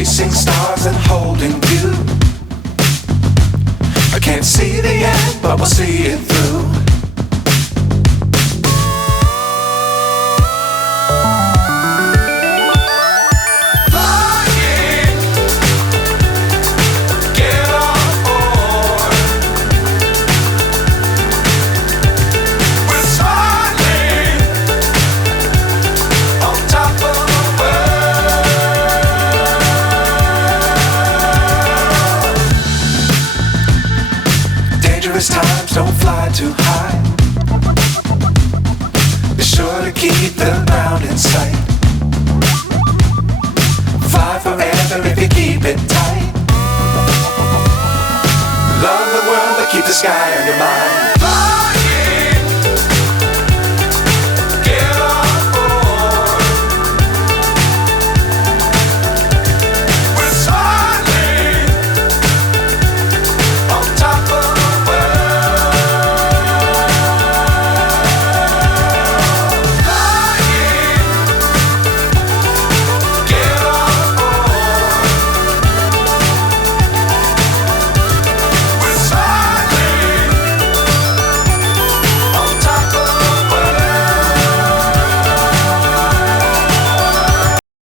chasing stars and holding you. I can't see the end, but we'll see it through. Times don't fly too high. Be sure to keep the ground in sight. Fly forever if you keep it tight. Love the world but keep the sky on your mind.